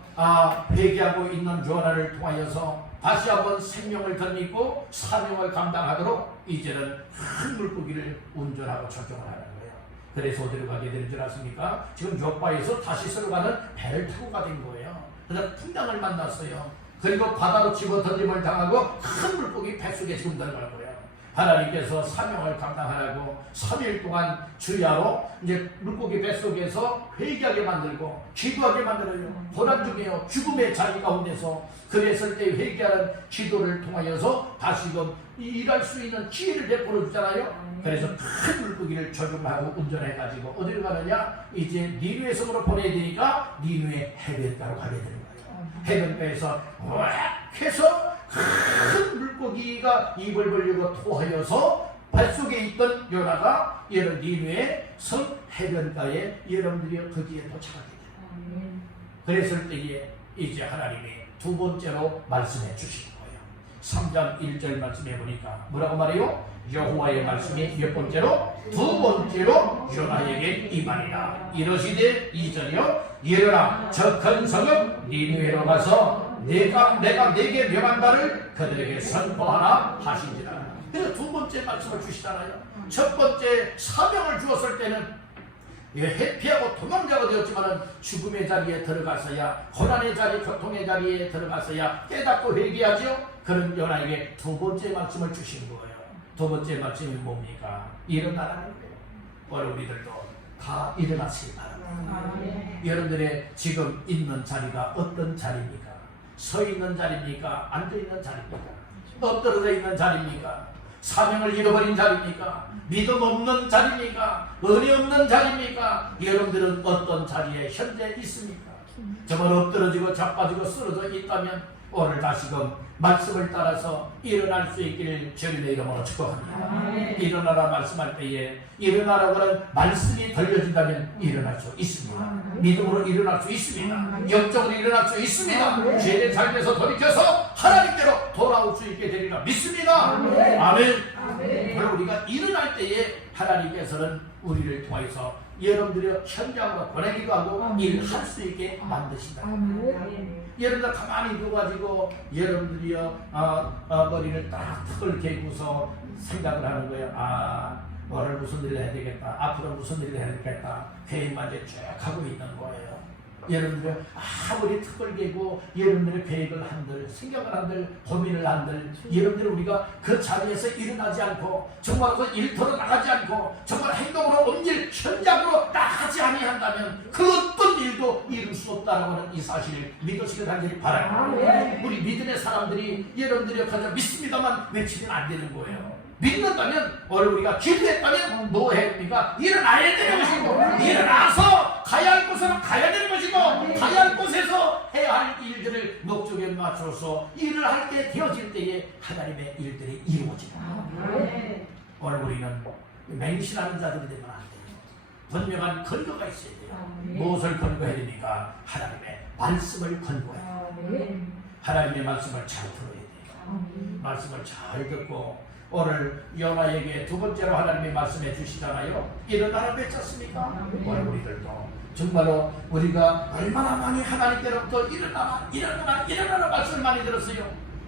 회개하고 있는 요나를 통하여서 다시 한번 생명을 덧입고 사명을 감당하도록 이제는 큰 물고기를 운전하고 조종을 하는 거예요. 그래서 어디로 가게 되는 줄 아십니까? 지금 요바에서 다시스로 가는 배를 타고 가는 거예요. 그래서 풍랑을 만났어요. 그리고 바다로 집어 던짐을 당하고 큰 물고기 뱃속에 지금 들어갈 거예요. 하나님께서 사명을 감당하라고 3일 동안 주야로 이제 물고기 뱃속에서 회개하게 만들고 기도하게 만들어요. 고난 중에요. 죽음의 자리 가운데서 그랬을 때 회개하는 기도를 통하여서 다시금 일할 수 있는 기회를 베풀어 주잖아요. 그래서 큰 물고기를 조종하고 운전해가지고 어디로 가느냐? 이제 니누의 섬으로 보내야 되니까 니누의 해변가로 가게 되는 거예요. 해변가에서 와 해서 큰 물고기가 입을 벌리고 토하여서 뱃속에 있던 요나가 여러분 니누의 섬 해변가에 여러분들이 거기에 도착하게 돼요. 그랬을 때에 이제 하나님이 두 번째로 말씀해 주신 거예요. 3장 1절 말씀해 보니까 뭐라고 말해요? 여호와의 말씀이 몇 번째로? 두 번째로 요나에게 임하니라. 이러시되 2절이요. 일어나 저 큰 성읍 니누에로 가서 내가 내게 명한 바를 그들에게 선포하라 하시니라. 그래서 두 번째 말씀을 주시잖아요. 첫 번째 사명을 주었을 때는 회피하고 도망자가 되었지만 죽음의 자리에 들어가서야 고난의 자리, 고통의 자리에 들어가서야 깨닫고 회개하죠. 그런 요나에게 두 번째 말씀을 주신 거예요. 두 번째 말씀이 뭡니까? 일어나라는 거예요. 오늘 우리들도 다 일어나시기 바랍니다. 여러분들의 지금 있는 자리가 어떤 자리입니까? 서 있는 자리입니까? 앉아 있는 자리입니까? 엎드러져 있는 자리입니까? 사명을 잃어버린 자리입니까? 믿음 없는 자리입니까? 은혜 없는 자리입니까? 여러분들은 어떤 자리에 현재 있습니까? 정말 엎드러지고 자빠지고 쓰러져 있다면 오늘 다시금 말씀을 따라서 일어날 수 있기를 주님의 이름으로 축복합니다. 일어나라 말씀할 때에 일어나라고 하는 말씀이 들려진다면 일어날 수 있습니다. 믿음으로 일어날 수 있습니다. 영적으로 일어날 수 있습니다. 죄의 삶에서 돌이켜서 하나님께로 돌아올 수 있게 되리라 믿습니다. 아멘. 바로 우리가 일어날 때에 하나님께서는 우리를 통해서 여러분들이 현장으로 보내기도 하고 일할 수 있게 만드신다. 여러분들 가만히 누워가지고 여러분들이요 머리를 딱 턱을 개고서 생각을 하는 거예요. 오늘 무슨 일을 해야 되겠다. 앞으로 무슨 일을 해야 되겠다. 계획만 이제 쭉 하고 있는 거예요. 여러분들 아무리 턱을 개고 여러분들의 계획을 한들 생각을 한들 고민을 한들 여러분들 우리가 그 자리에서 일어나지 않고 정말 그 일터로 나가지 않고 정말 행동으로 옮길 현장으로 나가지 아니한다면 그 어떤 일도 이룰 수 없다는 하는 이 사실을 믿으시길 간절히 바랍니다. 우리 믿음의 사람들이 여러분들이 가장 믿습니다만 외치면 안 되는 거예요. 믿는다면 오늘 우리가 기도했다면 뭐 해야 됩니까? 일어나야 되는 것이고 일어나서 가야 할 곳으로 가야 되는 것이고 가야 할 곳에서 해야 할 일들을 목적에 맞춰서 일을 할 때 되어질 때에 하나님의 일들이 이루어집니다. 오늘 우리는 맹신하는 자들이 되면 안 돼요. 분명한 근거가 있어야 돼요. 무엇을 근거해야 됩니까? 하나님의 말씀을 근거해야 돼요. 하나님의 말씀을 잘 들어야 돼요. 말씀을 잘 듣고 오늘 요나에게 두 번째로 하나님이 말씀해 주시잖아요. 일어나라 외쳤습니까? 오늘 우리들도 정말로 우리가 얼마나 많이 하나님께로부터 일어나라 말씀을 많이 들었어요.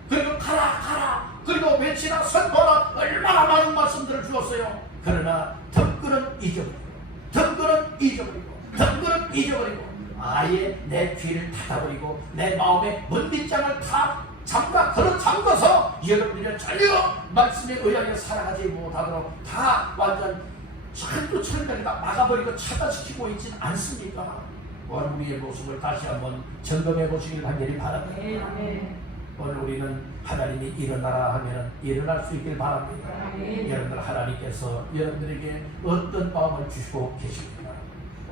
그리고 가라 그리고 외치라 선포하라 얼마나 많은 말씀들을 주었어요. 그러나 덩그는 잊어버리고 아예 내 귀를 닫아버리고 내 마음에 먼빗장을 다 잠궈서 여러분들이 전혀 말씀에 의하여 살아가지 못하도록 다 완전 철저히 다 막아버리고 차단시키고 있진 않습니까? 오늘 우리의 모습을 다시 한번 점검해 보시길 간절히 바랍니다. 오늘 우리는 하나님이 일어나라 하면 일어날 수 있길 바랍니다. 여러분들 하나님께서 여러분들에게 어떤 마음을 주시고 계십니까?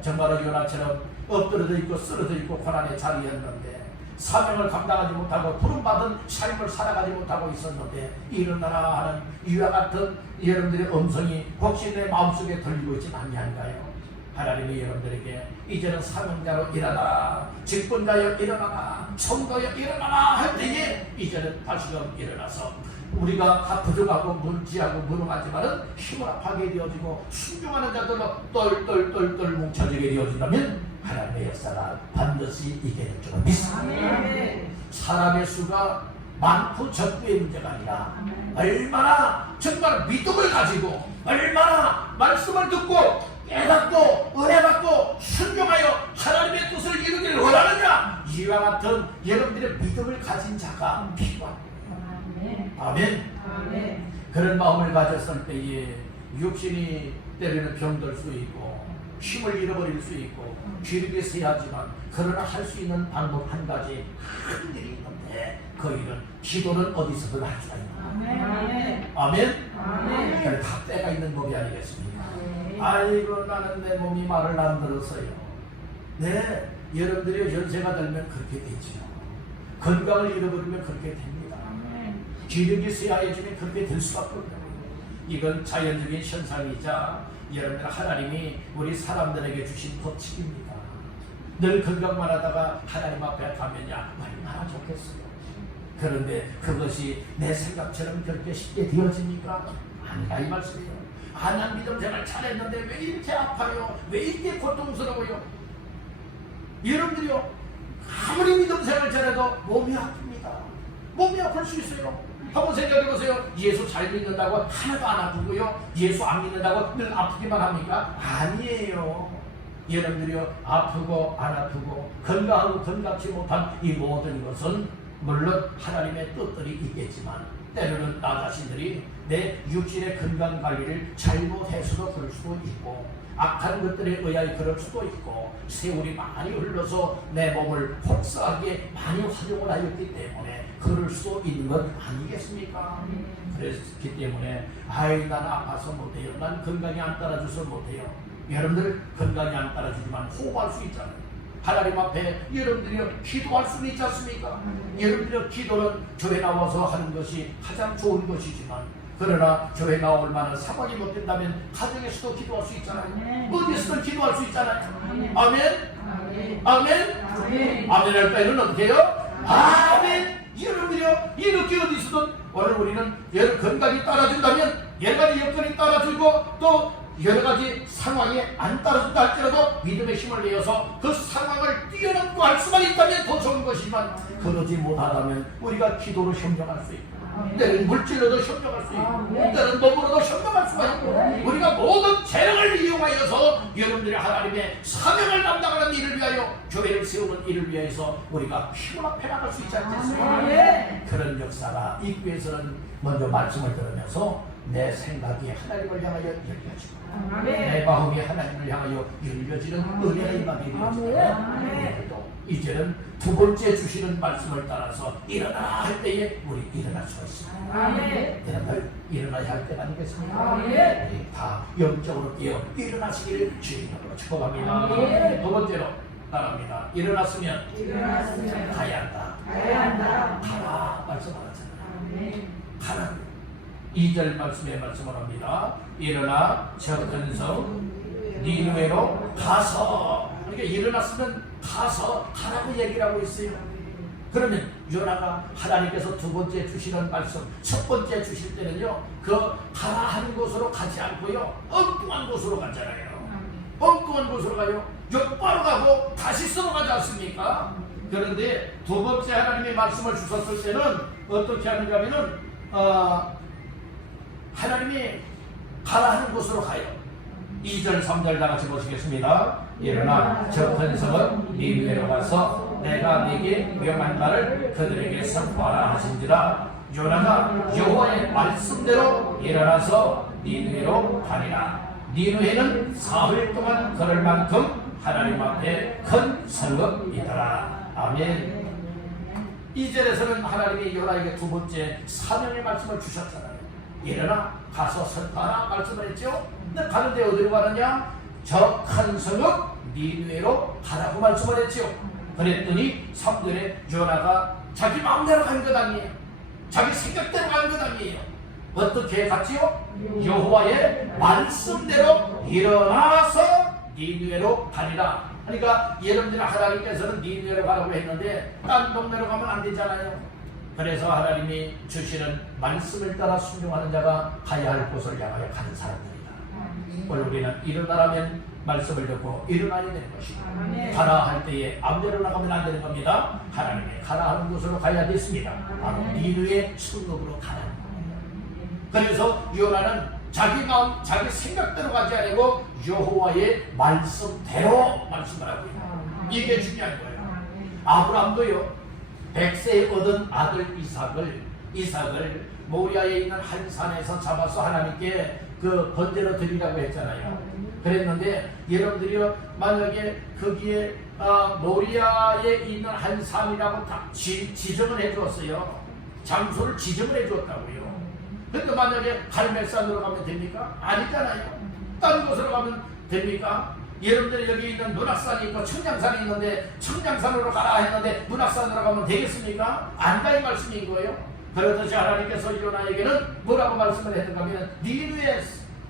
정말로 요나처럼 엎드러져 있고 쓰러져 있고 고난의 자리였는데 사명을 감당하지 못하고 부름받은 삶을 살아가지 못하고 있었는데 일어나라 하는 이와 같은 여러분들의 음성이 혹시 내 마음속에 들리고 있지 않냐는가요? 하나님이 여러분들에게 이제는 사명자로 일어나라, 직분자여 일어나라, 성도여 일어나라 할 때에 이제는 다시금 일어나서 우리가 다 부족하고 문지하고 무능하지만은 힘을 합하게 되어지고 순종하는 자들로 똘똘똘똘 뭉쳐지게 되어진다면 하나님의 역사가 반드시 있게 될 줄 믿습니다. 사람의 수가 많고 적고의 문제가 아니라 얼마나 정말 믿음을 가지고 얼마나 말씀을 듣고 깨닫고 은혜 받고 순종하여 하나님의 뜻을 이루기를 원하느냐? 이와 같은 여러분들의 믿음을 가진 자가 필요합니다. 아멘. 그런 마음을 가졌을 때에 육신이 때로는 병들 수 있고 힘을 잃어버릴 수 있고 기력이 세하지만 그러나 할 수 있는 방법 한 가지 한 일이 있는데 그 일은 기도는 어디서든 할 수가 있는 아멘. 그래 다 때가 있는 법이 아니겠습니까? 아이고 나는 내 몸이 말을 안 들었어요. 네, 여러분들이 연세가 들면 그렇게 되죠. 건강을 잃어버리면 그렇게 됩니다. 기력이 쇠하여지면 그렇게 될 수밖에 없는 이건 자연적인 현상이자 여러분들 하나님이 우리 사람들에게 주신 법칙입니다. 늘 건강만 하다가 하나님 앞에 가면야 얼마나 좋겠어요. 그런데 그것이 내 생각처럼 그렇게 쉽게 되어집니까? 아니라 이 말씀이에요. 난 믿음 생활 잘했는데 왜 이렇게 아파요? 왜 이렇게 고통스러워요? 여러분들이요 아무리 믿음 생활 잘해도 몸이 아픕니다. 몸이 아플 수 있어요. 한번 생각해보세요. 예수 잘 믿는다고 하나도 안 아프고요. 예수 안 믿는다고 늘 아프기만 합니까? 아니에요. 여러분들이요 아프고 안 아프고 건강하고 건강치 못한 이 모든 것은 물론 하나님의 뜻들이 있겠지만 때로는 나 자신들이 내 육신의 건강 관리를 잘못해서도 그럴 수도 있고 악한 것들에 의하여 그럴 수도 있고 세월이 많이 흘러서 내 몸을 혹사하게 많이 활용을 하였기 때문에 그럴 수 있는 것 아니겠습니까? 그렇기 때문에 난 아파서 못해요. 난 건강이 안 따라줘서 못해요. 여러분들 건강이 안 따라주지만 호흡할 수 있잖아요. 하나님 앞에 여러분들이 기도할 수는 있지 않습니까? 여러분들의 기도는 교회 나와서 하는 것이 가장 좋은 것이지만 그러나 교회 나올 만한 상황이 못 된다면 가정에서도 기도할 수 있잖아요. 어디서든 기도할 수 있잖아요. 아멘? 아멘 할 때는 어떻게 해요? 아멘! 여러분들이요 이렇게 어디서든 오늘 우리는 여러 건강이 따라준다면 여러 가지 여건이 따라주고 또 여러 가지 상황에 안 따라준다 할지라도 믿음의 힘을 내어서 그 상황을 뛰어넘고 할 수만 있다면 더 좋은 것이지만 그러지 못하다면 우리가 기도로 협력할 수 있고 때는 물질로도 협력할 수 있고 때는 몸으로도 협력할 수가 있고 우리가 모든 재능을 이용하여서 여러분들이 하나님의 사명을 감당하는 일을 위하여 교회를 세우는 일을 위해서 우리가 힘을 앞에 나갈 수 있지 않겠습니까? 그런 역사가 있기 위해서는 먼저 말씀을 들으면서 내 생각이 하나님을 향하여 열려지고 내 마음이 하나님을 향하여 열려지는 은혜의 마음이 되어지고 이제는 두 번째 주시는 말씀을 따라서 일어나라 할 때에 우리 일어날 수가 있습니다. 일어나야 할 때가 아니겠습니까? 우리 다 영적으로 깨어 일어나시기를 주님으로 축복합니다. 두 번째로 따라합니다. 일어났으면 가야 한다. 가라 말씀하셨잖아요. 가라. 2절 말씀에 말씀을 합니다. 일어나 저 큰 성 니느웨로 가서. 그러니까 일어났으면 가서 가라고 얘기를 하고 있어요. 그러면 요나가 하나님께서 두 번째 주시는 말씀, 첫 번째 주실 때는요 그 가라 하는 곳으로 가지 않고요 엉뚱한 곳으로 가잖아요. 엉뚱한 곳으로 가요. 옆바로 가고 다시 썰어가지 않습니까? 그런데 두 번째 하나님의 말씀을 주셨을 때는 어떻게 하는가 하면은 하나님이 가라 하는 곳으로 가요. 2절 3절 다 같이 보시겠습니다. 일어나 저 큰 성은 니느웨로 가서 내가 네게 명한 말을 그들에게 선포하라 하신지라. 요나가 여호와의 말씀대로 일어나서 니느웨로 가니라. 니느웨는 사흘 동안 걸을 만큼 하나님 앞에 큰 성읍이더라. 아멘. 2절에서는 하나님이 요나에게 두 번째 사명의 말씀을 주셨잖아요. 일어나 가서 선포하라 말씀을 했죠. 근데 가는데 어디로 가느냐? 저 큰 성읍 니느웨로 가라고 말씀을 했죠. 그랬더니 3절에 요나가 자기 마음대로 간 것 아니에요. 자기 생각대로 간 것 아니에요. 어떻게 갔지요? 여호와의 말씀대로 일어나서 니느웨로 가니라. 그러니까 여러분들 하나님께서는 니느웨로 가라고 했는데 딴 동네로 가면 안 되잖아요. 그래서 하나님이 주시는 말씀을 따라 순종하는 자가 가야 할 곳을 향하여 가는 사람들이다. 오늘 우리는 일어나라면 말씀을 듣고 일어나야 되는 것이다. 가라 할 때에 암대로 나가면 안 되는 겁니다. 하나님의 가라 하는 곳으로 가야 됐습니다. 바로 니느웨 성읍으로 가라는 겁니다. 그래서 요나는 자기 마음, 자기 생각대로 가지 않고 여호와의 말씀대로 말씀을 하고 있는, 이게 중요한 거예요. 아브라함도요, 100세에 얻은 아들 이삭을 모리아에 있는 한 산에서 잡아서 하나님께 그 번제로 드리라고 했잖아요. 그랬는데 여러분들이요, 만약에 거기에 모리아에 있는 한 산이라고 다 지정을 해주었어요. 장소를 지정을 해주었다고요. 그런데 만약에 갈멜산으로 가면 됩니까? 아니잖아요. 딴 곳으로 가면 됩니까? 여러분들이 여기 있는 문학산이 있고 청량산이 있는데 청량산으로 가라 했는데 문학산으로 가면 되겠습니까? 안다 이 말씀인 거예요. 그러듯이 하나님께서 요나에게는 뭐라고 말씀을 했는가 하면 니느웨,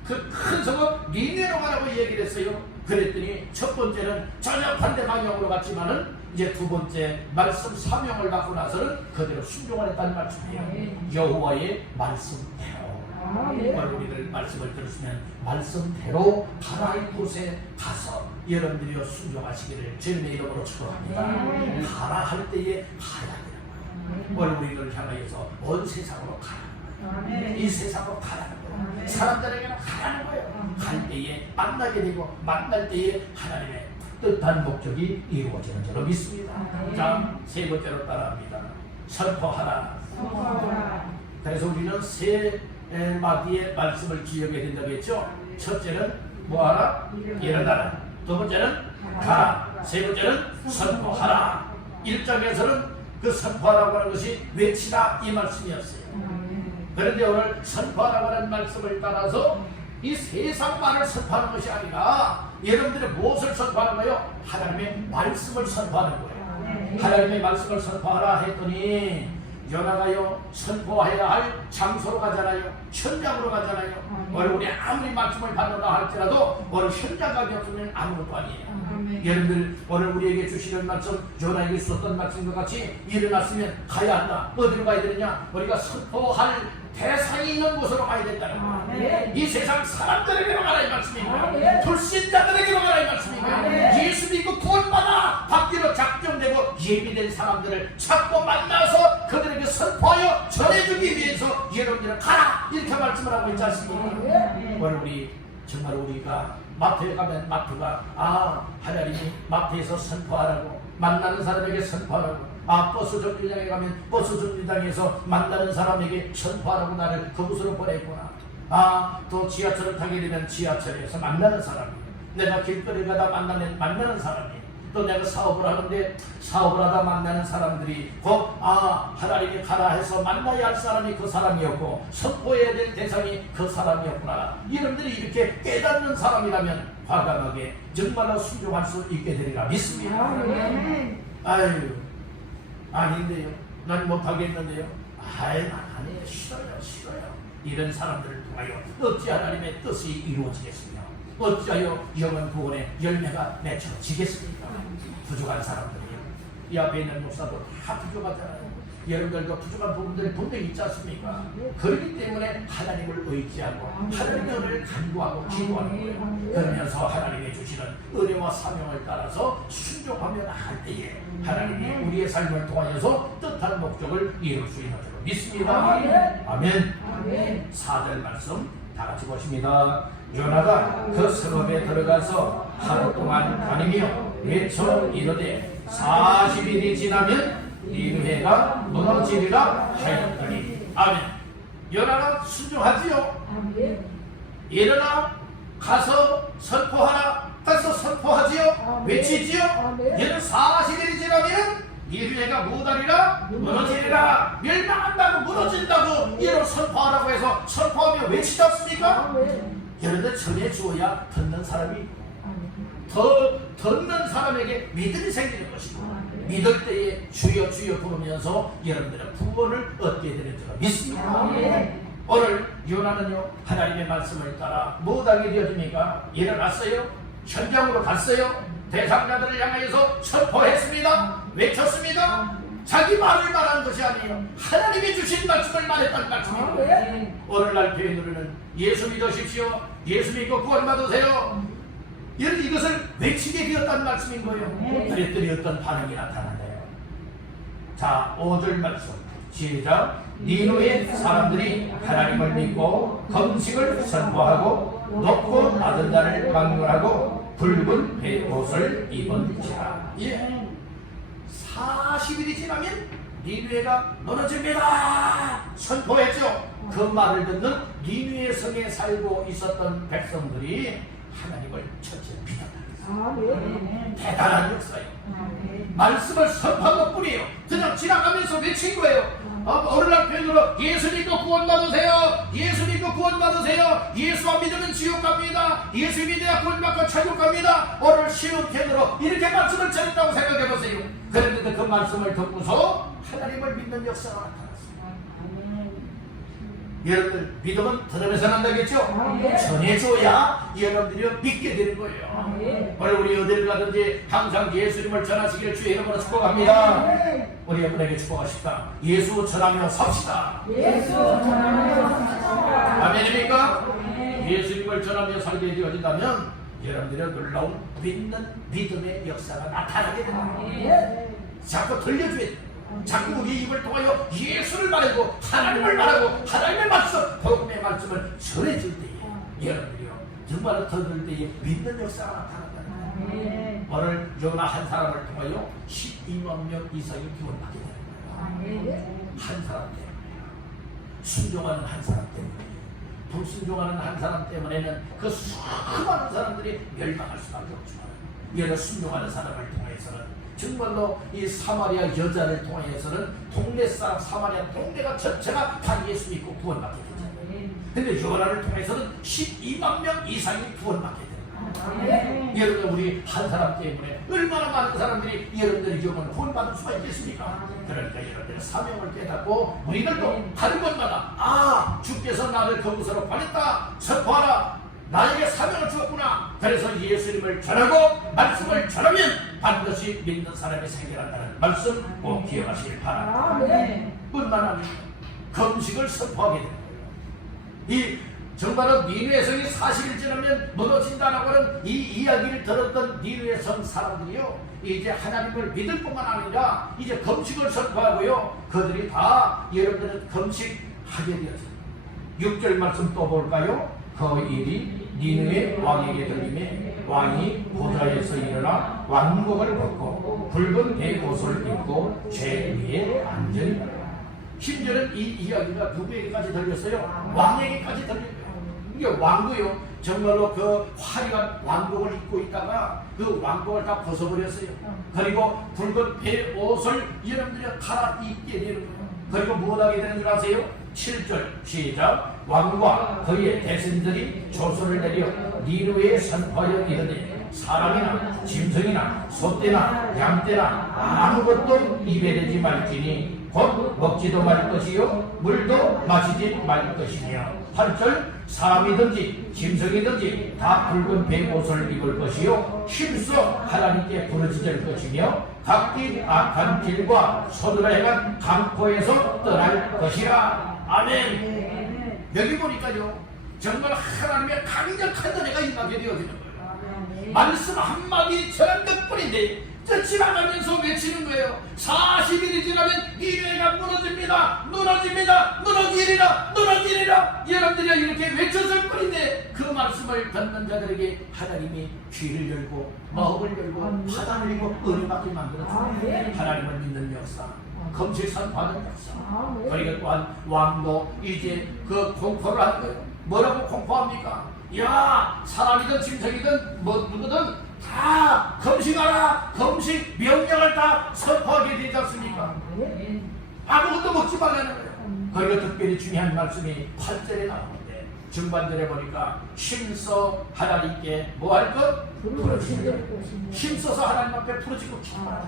그 큰 성읍 니느웨로 가라고 얘기를 했어요. 그랬더니 첫 번째는 전혀 반대 방향으로 갔지만은 이제 두 번째 말씀 사명을 받고 나서는 그대로 순종을 했다는 말씀이에요. 여호와의 말씀대로. 우리들 말씀을 들으시면 말씀대로 가라 할 곳에 가서 여러분들이 순종하시기를 주님의 이름으로 축원합니다. 가라 할 때에 가야 되는 거예요. 우리를 향하여서 온 세상으로 가라는 거예요. 이 세상으로 가라는 거예요. 사람들에게는 가라는 거예요. 갈 때에 만나게 되고 만날 때에 하나님의 뜻한 목적이 이루어지는 줄로 믿습니다. 자, 세 번째로 따라합니다. 선포하라. 그래서 우리는 세 마디의 말씀을 기억해야 된다고 했죠. 첫째는 뭐하라? 일어나라. 두 번째는 가라. 세 번째는 선포하라. 1장에서는 그 선포하라고 하는 것이 외치라 이 말씀이었어요. 그런데 오늘 선포하라고 하는 말씀을 따라서 이 세상만을 선포하는 것이 아니라 여러분들이 무엇을 선포하는 거예요? 하나님의 말씀을 선포하는 거예요. 하나님의 말씀을 선포하라 했더니 요나가요, 선포해야 할 장소로 가잖아요. 현장으로 가잖아요. 오늘 우리 아무리 말씀을 받는다 할지라도 오늘 현장 가기 없으면 아무것도 아니에요. 여러분들 오늘 우리에게 주시는 말씀, 요나에게 썼던 말씀과 같이 일어났으면 가야 한다. 어디로 가야 되느냐? 우리가 선포할 대상이 있는 곳으로 가야 된다는 거예요. 이 세상 사람들에게로 가라 이 말씀입니다. 불신자들에게로 가라 이 말씀입니다. 예수 믿고 구원받아 받기로 작정되고 예비된 사람들을 찾고 만나서 그들에게 선포하여 전해주기 위해서 여러분들은 가라 이렇게 말씀을 하고 있지 않습니까? 오늘 우리 정말 우리가 마트에 가면 마트가 하나님이 마트에서 선포하라고, 만나는 사람에게 선포하라고, 버스 정류장에 가면 버스 정류장에서 만나는 사람에게 선포하라고 나를 그곳으로 보냈구나. 또 지하철을 타게 되면 지하철에서 만나는 사람이, 내가 길거리 가다 만나는 사람이, 또 내가 사업을 하는데 사업을 하다 만나는 사람들이 곧 하나님이 가라 해서 만나야 할 사람이 그 사람이었고 선포해야 될 대상이 그 사람이었구나. 여러분들이 이렇게 깨닫는 사람이라면 과감하게 정말로 순종할 수 있게 되리라 믿습니다. 아유, 아닌데요, 난 못하겠는데요, 난 아니에요, 싫어요. 이런 사람들을 통하여 어찌 하나님의 뜻이 이루어지겠으며 어찌하여 영원 구원의 열매가 맺혀지겠습니까? 부족한 사람들이요, 이 앞에 있는 목사도 다 부족하잖아요. 여러분들도 부족한 부분들이 분명히 있지 않습니까? 그렇기 때문에 하나님을 의지하고 하나님의 은혜를 간구하고 기도하는 거예요. 그러면서 하나님이 주시는 은혜와 사명을 따라서 순종하며 나갈 때에 하나님이 우리의 삶을 통하여서 뜻한 목적을 이룰 수 있는 줄 믿습니다. 아멘. 4절 말씀 다 같이 보십니다. 요나가 그 성읍에 들어가서 하루 동안 다니며 외쳐 이르되 40일이 지나면 니느웨가 무너지리라 하였더니. 아멘. 요나가 순종하지요. 일어나 가서 선포하라. 가서 선포하지요. 외치지요. 얘는 40일이 지나면 니느웨가 무너지리라, 무너지리라, 멸망한다고, 무너진다고 이런 선포하라고 해서 선포하며 외치지 않습니까? 여러분들 전해주어야 듣는 사람이 듣는 사람에게 믿음이 생기는 것이고 믿을 때에 주여 주여 부르면서 여러분들은 구원을 얻게 되는 줄 믿습니다. 오늘 요나는요, 하나님의 말씀을 따라 무엇하게 되어집니까? 일어났어요. 현장으로 갔어요. 대상자들을 향하여서 선포했습니다. 외쳤습니다. 자기 말을 말한 것이 아니에요. 하나님이 주신 말씀을 말했다는 말씀입니다. 오늘날 교인들은 예수 믿으십시오, 예수 믿고 구원받으세요, 이것을 외치게 되었다는 말씀인 거예요. 그랬더니 어떤 반응이 나타나나요? 자, 5절 말씀 시작. 니누의 사람들이 하나님을 믿고 금식을 선포하고 높고 낮은 자를 막론하고 붉은 베옷을 입은지라. 예. 40일이 지나면 니누에가 무너집니다 선포했죠. 그 말을 듣는 니누의 성에 살고 있었던 백성들이 하나님을 첫째 믿었다. 대단한 역사예요. 말씀을 선포한 것 뿐이에요. 그냥 지나가면서 외친 거예요. 오늘날 표현으로 예수 믿고 구원받으세요. 예수 믿고 구원받으세요. 예수 안 믿으면 지옥 갑니다. 예수 믿어야 구원받고 천국 갑니다. 오늘 쉬운 표현으로 이렇게 말씀을 전했다고 생각해보세요. 그런데 그 말씀을 듣고서 하나님을 믿는 역사가 나타났어요. 여러분들 믿음은 들으면서 난다겠죠? 전해줘야 여러분들이 믿게 되는 거예요. 오늘 우리 어디를 가든지 항상 예수님을 전하시기를 주의 이름으로 축복합니다. 우리 여러분에게 축복하십니다. 예수 전하며 삽시다. 예수 전하며 삽시다. 아멘입니까? 예수님을 전하며 살게 되어진다면 여러분들의 놀라운 믿음의 역사가 나타나게 됩니다. 자꾸 들려줘야 돼요. 자꾸 우리 입을 통하여 예수를 말하고 하나님을 말하고 하나님의 말씀, 복음의 말씀을 전해줄 때에 여러분들이요 정말 들을 때에 믿는 역사가 나타난다는 거예요. 오늘 요나 한 사람을 통하여 12만 명 이상이 구원받게 되는 거예요. 한 사람 때문에, 순종하는 한 사람 때문에, 불순종하는 한 사람 때문에는 그 수많은 사람들이 멸망할 수밖에 없지만 이런 순종하는 사람을 통해서는 정말로 이 사마리아 여자를 통해서는 동네 사람 사마리아 동네가 전체가 다 예수 믿고 구원받게 되잖아요. 근데 요나를 통해서는 12만 명 이상이 구원받게 됩니다. 여러분 우리 한 사람 때문에 얼마나 많은 사람들이 여러분들이 영혼을 구원받을 수가 있겠습니까? 그러니까 여러분들의 사명을 깨닫고 우리들도 하는 것마다 주께서 나를 거기서로 보냈다 선포하라. 나에게 사명을 주었구나. 그래서 예수님을 전하고 말씀을 전하면 반드시 믿는 사람이 생겨난다는 말씀 꼭 기억하시길 바랍니다. 뿐만 아니라 금식을 선포하게 됩니다. 이 정말로 니누의 성이 40일 지나면 무너진다라고 하는 이 이야기를 들었던 니누의 성 사람들이요 이제 하나님을 믿을 뿐만 아니라 이제 금식을 선포하고요 그들이 다 여러분들은 금식하게 되었습니다. 6절 말씀 또 볼까요? 그 일이 니느웨 왕에게 들림에 왕이 보좌에서 일어나 왕복을 벗고 붉은 베옷을 입고 죄 위에 앉으니라. 심지어는 이 이야기가 누구에게까지 들렸어요? 왕에게까지 들렸어요. 이게 왕도요 정말로 그 화려한 왕복을 입고 있다가 그 왕복을 다 벗어버렸어요. 그리고 붉은 베옷을 여러분들이 갈아입게 되는 거예요. 그리고 무엇하게 되는 줄 아세요? 7절 시작. 왕과 그의 대신들이 조서를 내려 니누에 선포하여 이르되 사람이나 짐승이나 소떼나 양떼나 아무것도 입에 대지 말지니 곧 먹지도 말 것이요 물도 마시지 말 것이며 8절 사람이든지 짐승이든지 다 붉은 베옷을 입을 것이요 힘써 하나님께 부르짖을 것이며 각기 악한 길과 손으로 행한 강포에서 떠날 것이라. 아멘. 여기 보니까요 정말 하나님의 강력한 은혜가 임하게 되어지는 거예요. 말씀 한마디 전한 것뿐인데 지나가면서 외치는 거예요. 40일이 지나면 니느웨가 무너집니다. 무너집니다. 무너지리라. 무너지리라. 여러분들이 이렇게 외쳤을 뿐인데 그 말씀을 듣는 자들에게 하나님이 귀를 열고 마음을 열고 바다를 열고 은혜 받게 만들어줍니다. 하나님을 믿는 역사, 금식 선포하는 역사. 그리고 또한 왕도 이제 그 공포를 하는 거예요. 뭐라고 공포합니까? 야 사람이든 짐승이든 누구든 다 금식하라. 금식 명령을 다 선포하게 되지 않습니까? 아무것도 먹지 말라는 거예요. 그리고 특별히 중요한 말씀이 8절에 나오는데 중반절에 보니까 힘써 하나님께 뭐 할 것? 힘써서 하나님 앞에 부르짖고 기도하라.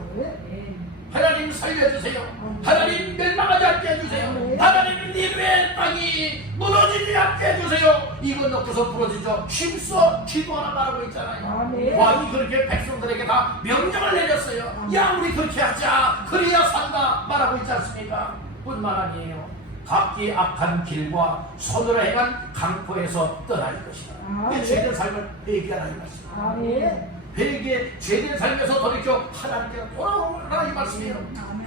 하나님 살려주세요. 하나님 멸망하지 않게 해주세요. 하나님 니느웨 땅이 무너지지 않게 해주세요. 이거 놓고서 부러지죠. 힘써 기도하라 말하고 있잖아요. 왕이 그렇게 백성들에게 다 명령을 내렸어요. 야 우리 그렇게 하자. 그래야 산다 말하고 있지 않습니까? 뿐만 아니에요. 각기 악한 길과 손으로 행한 강포에서 떠날 것이다. 이 죄된 삶을 회개하라 이 말씀. 회개 죄된 삶에서 돌이켜 하나님께 돌아오라 이 말씀이에요.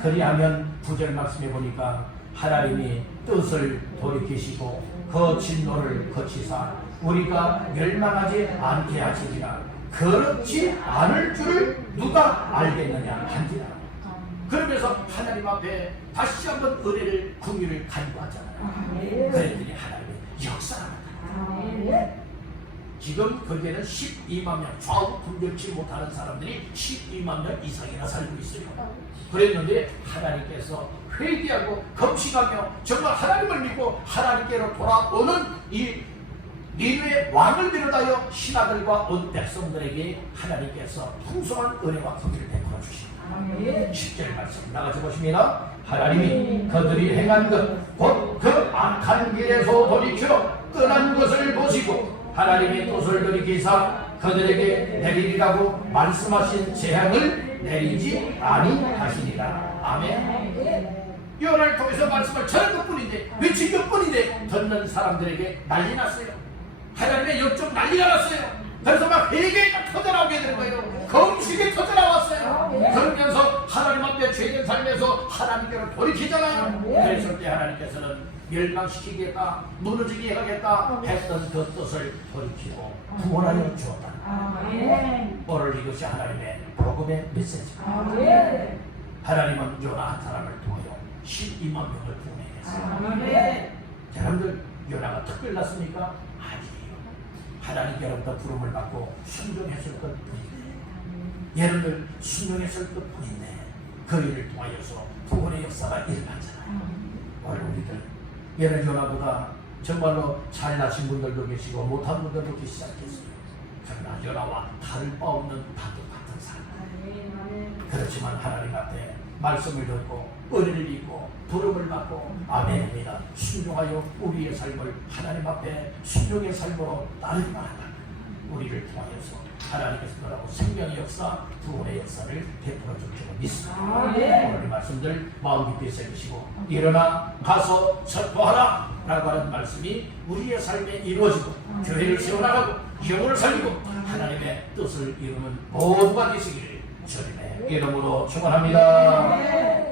그리하면 9절 말씀해 보니까 하나님이 뜻을 돌이키시고 그 진노를 거치사 우리가 멸망하지 않게 하시리라. 그렇지 않을 줄을 누가 알겠느냐 한지라. 그러면서 하나님 앞에 다시 한번 은혜를 긍휼을 간구하잖아요. 그랬더니 하나님의 역사합니다. 지금 거기에는 12만 명, 좌우 분별치 못하는 사람들이 12만 명 이상이나 살고 있어요. 그랬는데 하나님께서 회개하고 검식하며 정말 하나님을 믿고 하나님께로 돌아오는 이 니누의 왕을 비롯하여 신하들과 온 백성들에게 하나님께서 풍성한 은혜와 긍휼을 베풀어 주십니다. 10절 말씀 나가서 보십니다. 하나님이 그들이 행한 것 곧 그 악한 길에서 돌이켜 떠난 것을 보시고 하나님의 뜻을 돌이키사 그들에게 내리리라고 말씀하신 재앙을 내리지 아니하시리라. 아멘. 요나를 통해서 말씀을 전한 것뿐인데 외친 것뿐인데 듣는 사람들에게 난리 났어요. 하나님의 역적 난리가 났어요. 그래서 막 회개가 터져나오게 되는 거예요. 검식이 터져나왔어요. 그러면서 하나님 앞에 죄된 삶에서 하나님께로 돌이키잖아요. 그랬을 때 하나님께서는 멸망시키겠다, 무너지게 하겠다 했던 그 뜻을 돌이키고 구원하여 주었다. 오늘 이것이 하나님의 복음의 메시지입니다. 하나님은 요나 한 사람을 통하여 12만 명을 구원해냈어요. 여러분들 요나가 특별났습니까? 아니에요. 하나님께로부터 부름을 받고 순종했을 것뿐인데, 여러분들 순종했을 것뿐인데 그 일을 통하여서 구원의 역사가 일어났잖아요. 오늘 우리들 여러분 요나보다 정말로 잘나신 분들도 계시고 못한 분들도 계시지 않겠어요. 그러나 요나와 다를 바 없는 다도 같은 사람. 그렇지만 하나님 앞에 말씀을 듣고 은혜를 입고 부름을 받고 아멘입니다. 순종하여 우리의 삶을 하나님 앞에 순종의 삶으로 따르기만 한다. 우리를 통하여서 하나님께서 너라고 생명의 역사, 구원의 역사를 베풀어 줄 줄 믿습니다. 오늘 말씀들 마음 깊이 새기시고 일어나 가서 선포하라 라고 하는 말씀이 우리의 삶에 이루어지고 교회를 세워나가고 영혼을 살리고 하나님의 뜻을 이루는 모두가 되시기를 주님의 이름으로 축원합니다.